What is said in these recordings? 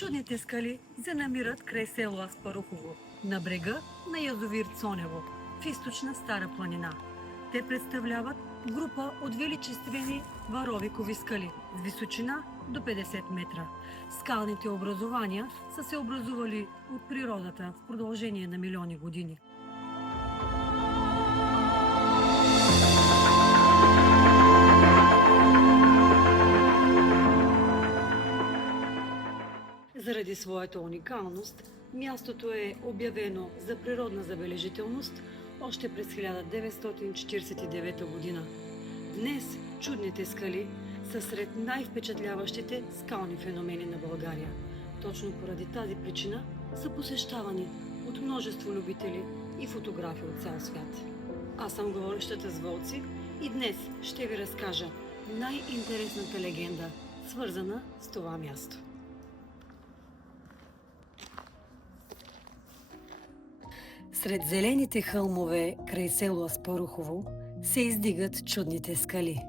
Чудните скали се намират край село Аспарухово, на брега на язовир Цонево, в източна Стара планина. Те представляват група от величествени варовикови скали с височина до 50 метра. Скалните образования са се образували от природата в продължение на милиони години. Заради своята уникалност, мястото е обявено за природна забележителност още през 1949 година. Днес чудните скали са сред най-впечатляващите скални феномени на България. Точно поради тази причина са посещавани от множество любители и фотографи от цял свят. Аз съм говорещата с Вълци и днес ще ви разкажа най-интересната легенда, свързана с това място. Сред зелените хълмове край село Аспарухово се издигат чудните скали.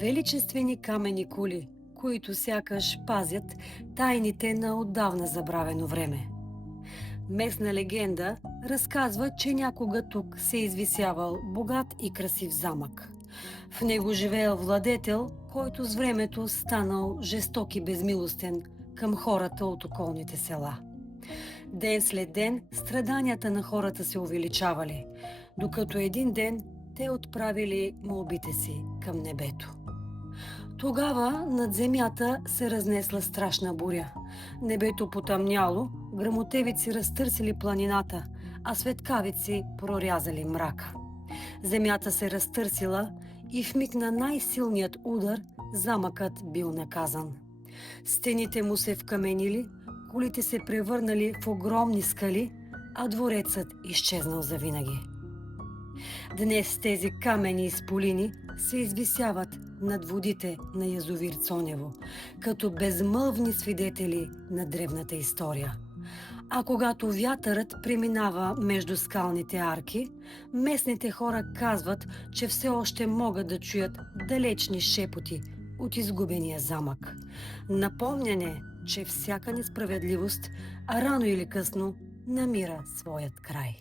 Величествени камени кули, които сякаш пазят тайните на отдавна забравено време. Местна легенда разказва, че някога тук се извисявал богат и красив замък. В него живеел владетел, който с времето станал жесток и безмилостен към хората от околните села. Ден след ден страданията на хората се увеличавали, докато един ден те отправили молбите си към небето. Тогава над земята се разнесла страшна буря. Небето потъмняло, гръмотевици разтърсили планината, а светкавици прорязали мрака. Земята се разтърсила и в миг на най-силният удар замъкът бил наказан. Стените му се вкаменили, кулите се превърнали в огромни скали, а дворецът изчезнал завинаги. Днес тези камени изполини се извисяват над водите на язовир Цонево, като безмълвни свидетели на древната история. А когато вятърът преминава между скалните арки, местните хора казват, че все още могат да чуят далечни шепоти от изгубения замък. Напомняне, че всяка несправедливост, а рано или късно, намира своят край.